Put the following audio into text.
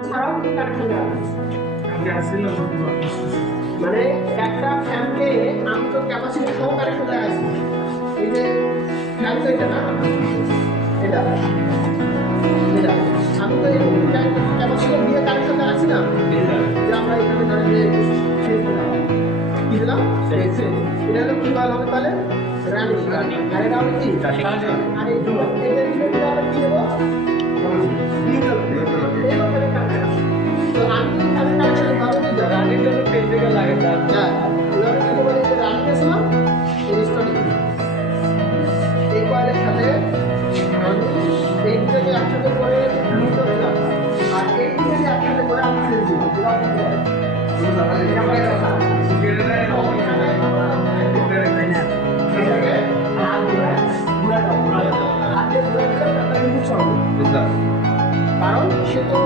ছাড়াও কিন্তু কানেকশন দেওয়া আছে। মানে একটা ফ্যানকে আমি তো ক্যাপাসিটি সহ কানেকশন দেওয়া আছে। এই যে ফ্যান তো এটা না, এটা এটা আমি তো এই ক্যাপাসিটি দিয়ে কানেকশন দেওয়া আছে না, যে আমরা এখানে ধরেন যে কি দিলাম, এটা হলো কি বলা হবে তাহলে রানিং, আর এটা হবে কি, আর এই দুটো এটা দিয়ে আমরা কি দেবো, এইভাবে কানেকশন। তো আমি এখানে কানেকশন ভাবে দিই রানিং জন্য পেজ থেকে লাগে না, হ্যাঁ এভাবে দিতে পারি যে রানিং আছে না, এই স্টাডি এই কয়েলের সাথে আমি এই দুটোকে একসাথে করে নিতে দিলাম, আর এই দুটোকে একসাথে করে আমি ছেড়ে দিব। কারণ সে তো